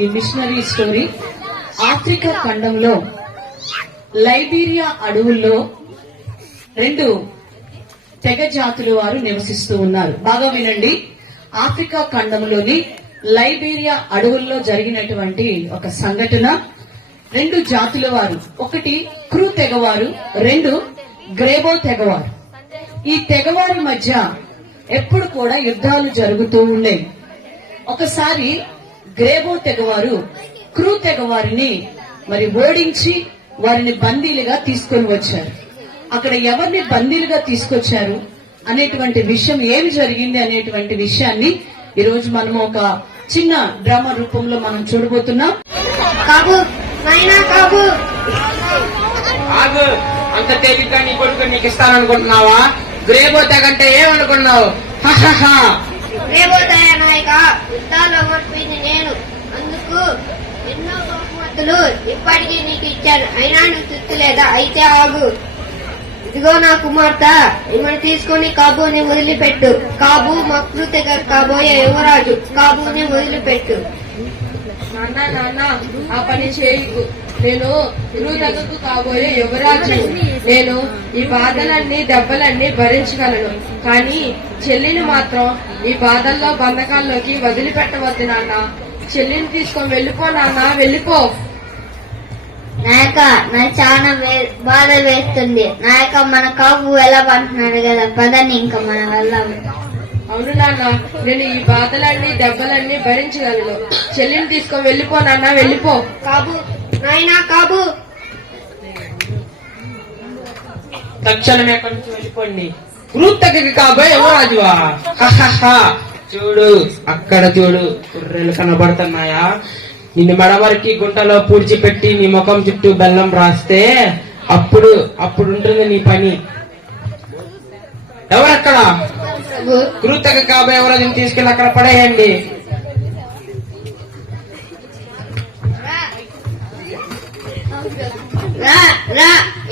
ఈ machinery story. Africa ఖండంలో Liberia అడవుల్లో 2 తెగ జాతుల వారు నివసిస్తూ ఉన్నారు. బాగా వినండి. ఆఫ్రికా ఖండంలోని లైబీరియా అడవుల్లో జరిగినటువంటి ఒక సంఘటన. 2 జాతుల వారు, ఒకటి క్రూ తెగవారు, 2 గ్రేబో తెగవారు. ఈ తెగవారి మధ్య ఎప్పుడు కూడా యుద్ధాలు జరుగుతూ ఉండేవి. ఒకసారి గ్రేబో తెగవారు క్రూ తెగవారిని ఓడించి వారిని బందీలుగా తీసుకొని వచ్చారు. అక్కడ ఎవరిని బందీలుగా తీసుకొచ్చారు అనేటువంటి విషయం, ఏమి జరిగింది అనేటువంటి విషయాన్ని ఈ రోజు మనం ఒక చిన్న డ్రామా రూపంలో మనం చూడబోతున్నాం. అంత తేలిగ్గా నీ కొడుకు నీకు ఇస్తాననుకుంటున్నావా? గ్రేబో తెగంటే ఏమనుకున్నావు? గ్రేబో తెగ నాయక, యుద్ధాల్లో ఓడిపోయింది నేను. అందుకు ఎన్నో బహుమతులు ఇప్పటికీ నీకు ఇచ్చాను. అయినా నువ్వు తృప్తిలేదా? అయితే ఆగు. ఇదిగో నా కుమార్తె, ఈమెను తీసుకుని కాబోని వదిలిపెట్టు. కాబు మక్రు తెగ కాబోయే యువరాజు. కాబోని వదిలిపెట్టు. నాన్న ఆ పని చేయకు. నేను తెగకు కాబోయే యువరాజు. నేను ఈ బాధలన్నీ దెబ్బలన్నీ భరించగలను. కానీ చెల్లిని మాత్రం ఈ బాధల్లో బంధకాల్లోకి వదిలిపెట్టవద్దు నాన్న. చెల్లిని తీసుకొని వెళ్ళిపో నాన్న, వెళ్ళిపో. నాయక, నాకు చాలా బాధ వేస్తుంది. నాయక, మన కాపు ఎలా పంటున్నాడు కదా, పదని ఇంకా మన వల్ల. అవును నాన్న, నేను ఈ బాధలన్నీ దెబ్బలన్నీ భరించగలను. చెల్లిని తీసుకొని వెళ్ళిపో నాన్న, వెళ్ళిపో. కాబు నాయనా, కాబు తక్షణమే ఎక్కడి నుంచి వెళ్ళిపోండి. క్రూ తెగకి కాబోయే యువరాజువా? చూడు, అక్కడ చూడు, కుర్రెలు కనబడుతున్నాయా? నిన్ను మెడవరికి గుంటలో పూడ్చిపెట్టి నీ ముఖం చుట్టూ బెల్లం రాస్తే అప్పుడు ఉంటుంది నీ పని. ఎవరక్కడ? క్రూ తెగ కాబోయే యువరాజుని తీసుకెళ్ళి అక్కడ పడేయండి.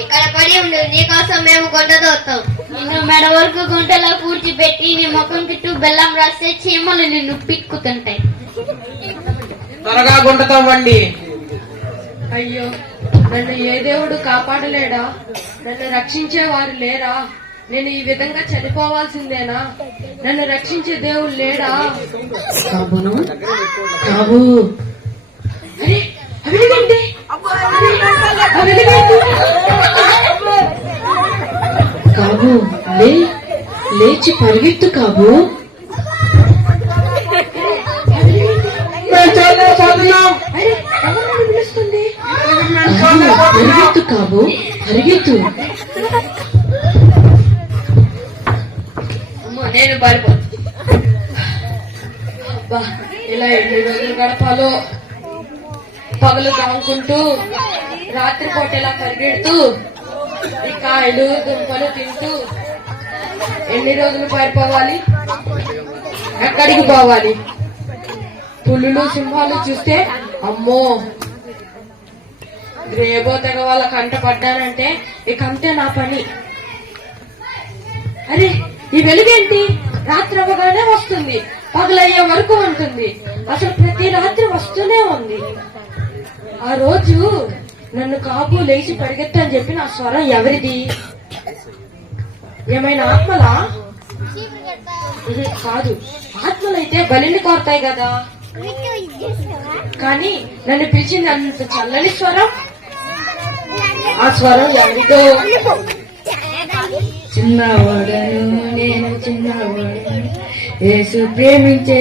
ఇక్కడ పడి ఉండు, నీకోసం మేము గుంట దోస్తాం. నిన్ను మెడ వరకు గుంటలో పూడ్చిపెట్టి నీ ముఖం చుట్టూ బెల్లం రాస్తే చీమలు నిన్ను పిక్కుతుంటాయి. త్వరగా గుంట తవ్వండి. అయ్యో, నన్ను ఏ దేవుడు కాపాడలేడా? నన్ను రక్షించేవారు లేరా? నేను ఈ విధంగా చనిపోవాల్సిందేనా? నన్ను రక్షించే దేవుడు లేడా? అరే, అవిగండి, కాబు, లేచి పరిగెత్తు కాబు. పరిగెత్తు కాబు, పరిగెత్తు. నేను పారిపోతా. ఇలా ఎన్ని రోజులు గడపాలో? పగలు కానుకుంటూ రాత్రిపూట ఇలా పరిగెడుతూ ఈ కాయలు దుంపలు తింటూ ఎన్ని రోజులు పారిపోవాలి? ఎక్కడికి పోవాలి? పులులు సింహాలు చూస్తే అమ్మో, గ్రేబో తెగ వాళ్ళ కంట పడ్డానంటే ఇక అంతే నా పని. అరే, ఈ వెలుగేంటి? రాత్రి అవ్వగానే వస్తుంది, పగలయ్యే వరకు ఉంటుంది. అసలు ప్రతి రాత్రి వస్తూనే ఉంది. ఆ రోజు నన్ను కాపు లేచి పరిగెత్తని చెప్పి నా స్వరం ఎవరిది? ఏమైనా ఆత్మలా? కాదు, ఆత్మలైతే బలిని కోరతాయి కదా. కానీ నన్ను పిలిచింది అంత చల్లని స్వరం. ఆ స్వరం ఎవరిదో? చిన్నవాడను నేను, చిన్నవాడను యేసు ప్రేమించే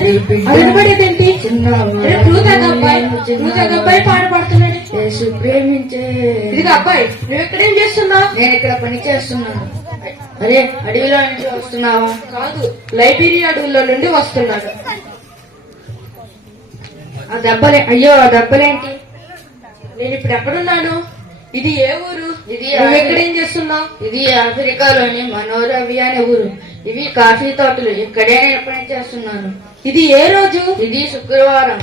అదేంటి? అబ్బాయి పాడబడుతున్నాడు. యేసు ప్రేమించే. ఇదిగా అబ్బాయి, నువ్వు ఎక్కడేం చేస్తున్నావు? నేను ఇక్కడ పని చేస్తున్నాను. అరే, అడవిలో నుంచి వస్తున్నావా? కాదు, లైబీరియా అడవుల్లో నుండి వస్తున్నాడు. ఆ దెబ్బలేంటి? నేను ఇప్పుడు ఎక్కడున్నాను? ఇది ఏ ఊరు? ఇది ఎక్కడేం చేస్తున్నావు? ఇది ఆఫ్రికాలోని మనోరవి అనే ఊరు. ఇవి కాఫీ తోటలు. ఇక్కడే నేను పని చేస్తున్నాను. ఇది ఏ రోజు? ఇది శుక్రవారం.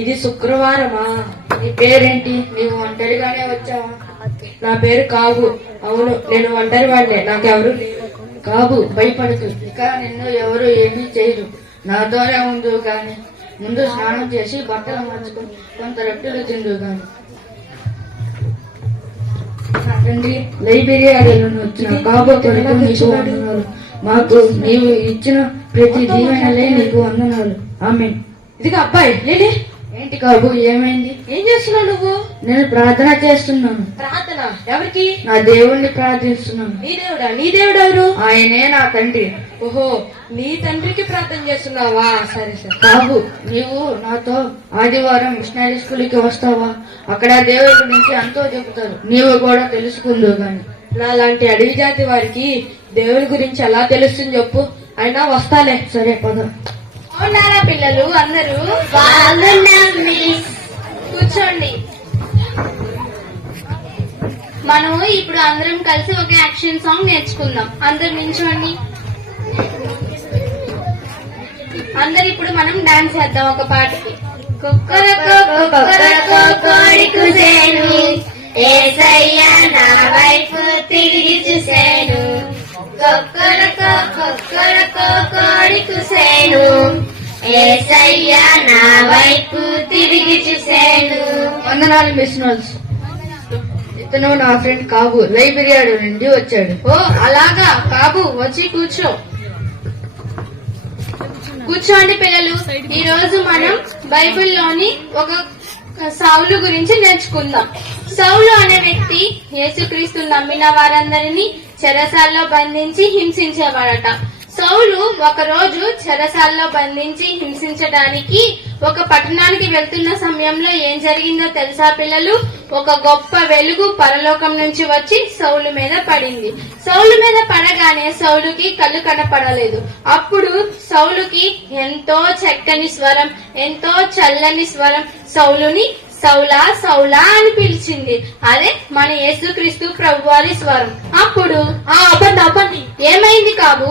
ఇది శుక్రవారమా? నీ పేరేంటి? నీవు ఒంటరిగానే వచ్చావా? నా పేరు కాబు. అవును, నేను ఒంటరి వాడినే, నాకెవరు లేరు. కాబు, భయపడుతూ. ఇక నిన్ను ఎవరు ఏమీ చేయరు. నాతోనే ఉండు. కానీ ముందు స్నానం చేసి బట్టలు మార్చుకొని కొంత రొట్టెలు తిందుగాను. తండ్రి, లైబ్రరీలో వచ్చిన కాబో కొరకు నీకు వందనాలు. మాకు నీవు ఇచ్చిన ప్రతి దీవెనలే నీకు వందనాలు. ఆమేన్. ఇదిగో అబ్బాయి లేలే. ఏంటి కాబు, ఏమైంది? ఏం చేస్తున్నావు నువ్వు? నేను ప్రార్థన చేస్తున్నాను. ప్రార్థన ఎవరికి? నా దేవుణ్ణి ప్రార్థిస్తున్నాను. నీ దేవుడా? నీ దేవుడు ఎవరు? ఆయనే నా తండ్రి. ఓహో, నీ తండ్రికి ప్రార్థన చేస్తున్నావా? సరే సరే. బాబు, నీవు నాతో ఆదివారం మిషనరీ స్కూల్కి వస్తావా? అక్కడ దేవుడి గురించి ఎంతో చెబుతారు, నీవు కూడా తెలుసుకుందు గాని. నా లాంటి అడవి జాతి వారికి దేవుని గురించి ఎలా తెలుస్తుంది చెప్పు. అయినా వస్తాలే. సరే పద. బాగున్నారా పిల్లలు అందరూ? కూర్చోండి. మనం ఇప్పుడు అందరం కలిసి ఒక యాక్షన్ సాంగ్ నేర్చుకుందాం. అందరు నిల్చోండి. అందరు ఇప్పుడు మనం డాన్స్ చేద్దాం ఒక పాటకి. కుక్కరకో కుక్కరకో కోడి కూసేను, యేసయ్య నా వైపు తిరిగి చూసేను. కుక్కరకో కుక్కరకో కోడి కూసేను, యేసయ్య నా వైపు తిరిగి చూసేను. వందనాలు మిషనల్స్. ఇతను నా ఫ్రెండ్ కాబు, లైబ్రరీ నుండి వచ్చాడు. ఓ అలాగా, బాబు వచ్చి కూర్చో. కూర్చోండి పిల్లలు. ఈ రోజు మనం బైబిల్లోని ఒక సౌలు గురించి నేర్చుకుందాం. సౌలు అనే వ్యక్తి యేసుక్రీస్తు నమ్మిన వారందరినీ చెరసాల్లో బంధించి హింసించేవాడట. సౌలు ఒక రోజు చెరసాల్లో బంధించి హింసించడానికి ఒక పట్టణానికి వెళ్తున్న సమయంలో ఏం జరిగిందో తెలుసా పిల్లలు? ఒక గొప్ప వెలుగు పరలోకం నుంచి వచ్చి సౌలు మీద పడింది. సౌలు మీద పడగానే సౌలుకి కళ్ళు కనపడలేదు. అప్పుడు సౌలుకి ఎంతో చక్కని స్వరం, ఎంతో చల్లని స్వరం సౌలుని సౌలా సౌలా అని పిలిచింది. అదే మన యేసుక్రీస్తు ప్రభువారి స్వరం. అప్పుడు అవ్వండి. ఏమైంది కాబు?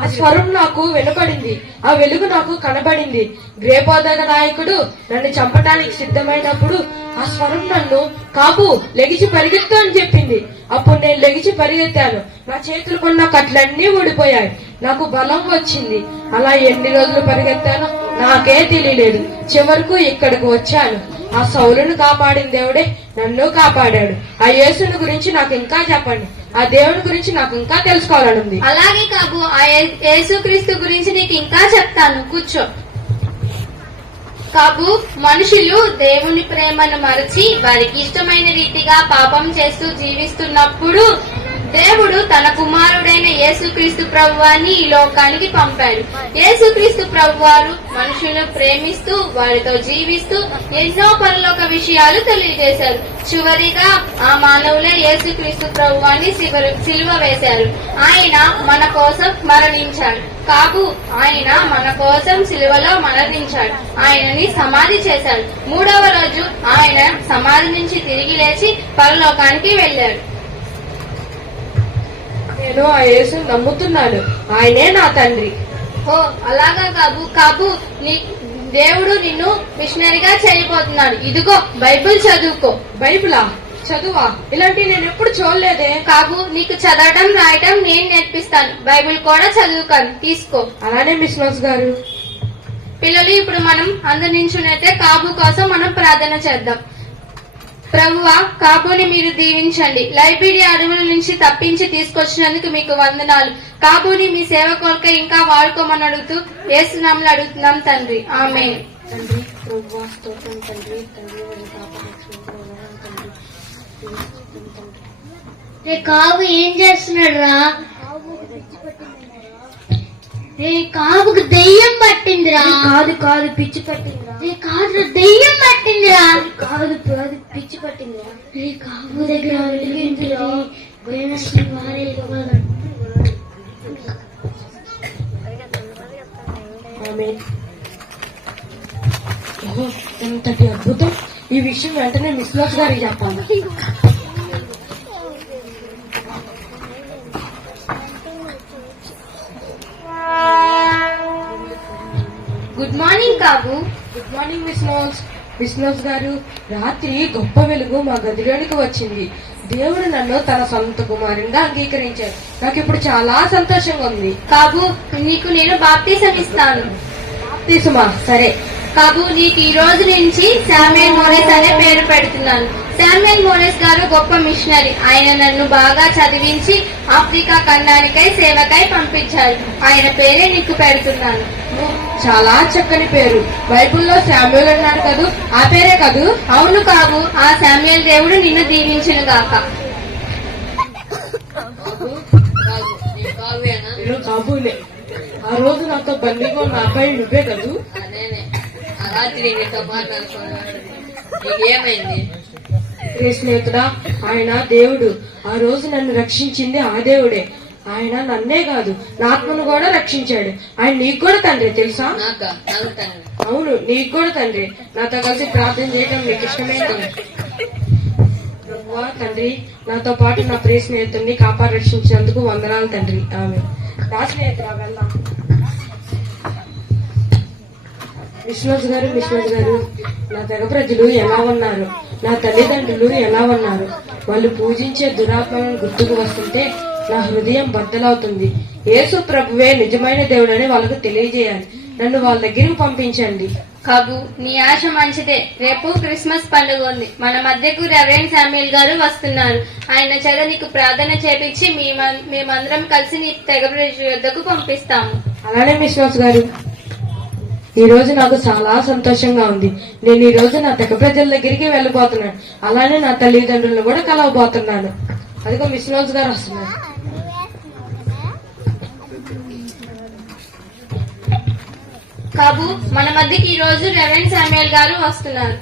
ఆ స్వరం నాకు వినపడింది, ఆ వెలుగు నాకు కనబడింది. గ్రేపోదక నాయకుడు నన్ను చంపడానికి సిద్ధమైనప్పుడు ఆ స్వరం నన్ను కాబు లెగిచి పరిగెత్తు అని చెప్పింది. అప్పుడు నేను లెగిచి పరిగెత్తాను. నా చేతులకున్న కట్లన్నీ ఊడిపోయాయి. నాకు బలం వచ్చింది. అలా ఎన్ని రోజులు పరిగెత్తానో నాకే తెలియలేదు. చివరకు ఇక్కడికి వచ్చాను. ఆ సౌలును కాపాడిన దేవుడే నన్ను కాపాడాడు. ఆ యేసుని గురించి నాకు ఇంకా చెప్పండి. ఆ దేవుని గురించి నాకు ఇంకా తెలుసుకోవాలనుంది. అలాగే కాబు, ఆ యేసుక్రీస్తు గురించి నీకు ఇంకా చెప్తాను. కూర్చో. కాబు, మనుషులు దేవుని ప్రేమను మరచి వారికి ఇష్టమైన రీతిగా పాపం చేస్తూ జీవిస్తున్నప్పుడు దేవుడు తన కుమారుడైన యేసుక్రీస్తు ప్రభువాన్ని ఈ లోకానికి పంపాడు. యేసుక్రీస్తు ప్రభువారు మనుషులను ప్రేమిస్తూ వారితో జీవిస్తూ ఎన్నో పరలోక విషయాలు తెలియజేశారు. చివరిగా ఆ మానవులే యేసుక్రీస్తు ప్రభువాన్ని సిలువ వేశారు. ఆయన మన కోసం మరణించాడు. కాబు, ఆయన మన కోసం సిలువలో మరణించాడు. ఆయనని సమాధి చేశాడు. 3వ రోజు ఆయన సమాధి నుంచి తిరిగి లేచి పరలోకానికి వెళ్ళాడు. నేను ఆ యేసుని నమ్ముతున్నాను. ఆయనే నా తండ్రి. ఓ అలాగా కాబు. కాబు, దేవుడు నిన్ను మిషనరీగా చేయబోతున్నాడు. ఇదిగో బైబిల్ చదువుకో. బైబిలా? చదువా? ఇలాంటివి నేను ఎప్పుడు చూడలేదే. కాబు, నీకు చదవటం రాయటం నేను నేర్పిస్తాను. బైబిల్ కూడా చదువుకోను. తీసుకో. అలానే మిస్నోస్ గారు. పిల్లలు, ఇప్పుడు మనం అందరి నించునైతే కాబు కోసం మనం ప్రార్థన చేద్దాం. ప్రభువా, కాబుని మీరు దీవించండి. లైబ్రరీ అడవుల నుంచి తప్పించి తీసుకొచ్చినందుకు మీకు వందనాలు. కాబుని మీ సేవ కొరక ఇంకా వాడుకోమని అడుగుతూ యేసు నామములో అడుగుతున్నాం తండ్రి. ఆమేన్. తండ్రి, ప్రభువా, స్తోత్రం తండ్రి. తండ్రి రే కాబు ఏం చేస్తున్నాడు రా? రే కాబుకు దెయ్యం పట్టిందిరా. కాదు పిచ్చి పట్టిందిరా. రే కాదు, దెయ్యం పట్టిందిరా. కాదు పిచ్చి పట్టిందిరా. రే కాబు దగ్గర వెలిగిందిరా. వేణశ్రీ వారే ఆమేన్. ఓహో, ఎంతటి అద్భుతం! ఈ విషయం వెంటనే మిస్నోస్ గారికి చెప్పాలి. గుడ్ మార్నింగ్ కాబు. గుడ్ మార్నింగ్ మిస్నోస్. మిస్నోస్ గారు, రాత్రి గొప్ప వెలుగు మా గదిలోనికి వచ్చింది. దేవుడు నన్ను తన సొంత కుమారునిగా అంగీకరించాడు. నాకు ఇప్పుడు చాలా సంతోషంగా ఉంది. కాబు, నీకు నేను బాప్తిసం ఇస్తాను. తీసుమా? సరే. కాబు నీకు ఈ రోజు నుంచి శామ్యూయల్ మోరెస్ అనే పేరు పెడుతున్నాను. శామ్యూయల్ మోరెస్ గారు గొప్ప మిషనరీ. ఆయన నన్ను బాగా చదివించి ఆఫ్రికా ఖండానికై సేవకై పంపించారు. ఆయన పేరే నీకు పెడుతున్నాను. చాలా చక్కని పేరు. బైబిల్లో శామ్యూయల్ అన్నాడు కదూ, ఆ పేరే కదూ? అవును కాబు, ఆ శామ్యూయల్ దేవుడు నిన్ను దీవించును గాక. నేను కాబూలే. ఆ రోజు నాతో బందీగా ఉన్న అబ్బాయి నువ్వే కదూ? రే స్నేహితుడా, ఆయన దేవుడు. ఆ రోజు నన్ను రక్షించింది ఆ దేవుడే. ఆయన నన్నే కాదు, నా ఆత్మను కూడా రక్షించాడు. ఆయన నీకు కూడా తండ్రి, తెలుసా? అవును, నీకు కూడా తండ్రి. నాతో కలిసి ప్రార్థన చేయడం మీకు ఇష్టమైంది. ప్రభువా తండ్రి, నాతో పాటు నా ప్రియ స్నేహితుడిని కాపాడి రక్షించినందుకు వందనాలు తండ్రి. ఆమె నా స్నేహితురా వెళ్దాం. విశ్వనాథ్ గారు, నా తెగ ప్రజలు ఎలా ఉన్నారు? నా తల్లిదండ్రులు ఎలా ఉన్నారు? వాళ్ళు పూజించే దురాత్మలను గుర్తుకు వస్తుంటే నా హృదయం బద్దలవుతుంది. యేసు ప్రభువే నిజమైన దేవుడని వాళ్ళకు తెలియజేయాలి. నన్ను వాళ్ళ దగ్గరికి పంపించండి. కాబు, నీ ఆశ మంచిదే. రేపు క్రిస్మస్ పండుగ ఉంది. మన మధ్యకు రెవరెండ్ శామ్యూయల్ గారు వస్తున్నారు. ఆయన చేత నీకు ప్రార్థన చేపించి మేమందరం కలిసి నీ తెగ ప్రజల వద్దకు పంపిస్తాము. అలానే విశ్వాస్ గారు, ఈ రోజు నాకు చాలా సంతోషంగా ఉంది. నేను ఈ రోజు నా తెగ ప్రజల దగ్గరికి వెళ్ళబోతున్నాను. అలానే నా తల్లిదండ్రులను కూడా కలవబోతున్నాను. అదిగో విశ్వాస్ గారు వస్తున్నారు. కాబు, మన మధ్యకి ఈ రోజు రెవరెండ్ శామ్యూయల్ గారు వస్తున్నారు.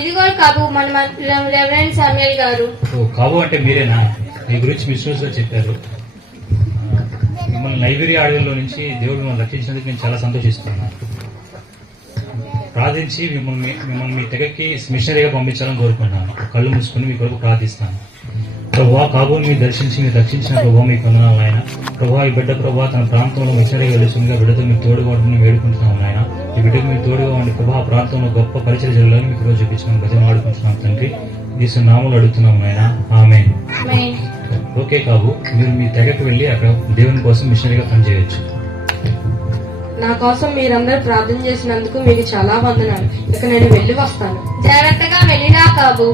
ఇదిగో కాబు, మన రెవరెండ్ శామ్యూయల్ గారు. కాబు అంటే మీరేనా? మీ గురించి మిస్యూస్ గా చెప్పారు. మిమ్మల్ని లైబ్రరీ ఆడియోలో నుంచి దేవుడు మిమ్మల్ని రక్షించినందుకు నేను చాలా సంతోషిస్తున్నాను. ప్రార్థించి మిమ్మల్ని మీ తెగకి మిషనరీగా పంపించాలని కోరుకుంటున్నాను. కళ్ళు మూసుకుని మీ కొరకు ప్రార్థిస్తాను. ప్రభువా, కాబోని మీరు దర్శించి మీరు రక్షించిన ప్రభావ మీకు వందనాలు ఆయన. ప్రభావ, ఈ బిడ్డ ప్రభావ తన ప్రాంతంలో మిషనరీగా వెళ్తుందిగా బిడ్డతో మీరు తోడుగా ఉంటుందని వేడుకుంటున్నాం ఆయన. ఈ బిడ్డకు మీరు తోడుగా ఉండి ప్రభావ ప్రాంతంలో గొప్ప పరిచయం జరగాలని మీకు రోజు చూపించిన గతం ఆడుకుంటున్నాం తండ్రి. దీని నామలు అడుగుతున్నాం ఆయన. ఆమేన్. ఓకే కాబు, మీరు మీ తెగకు వెళ్లి అక్కడ దేవుని కోసం మిషనరీగా పనిచేయచ్చు. నా కోసం మీరందరూ ప్రార్థన చేసినందుకు మీకు చాలా వందనాలు. ఇక నేను వెళ్లి వస్తాను. జాగ్రత్తగా వెళ్ళిరా కాబు.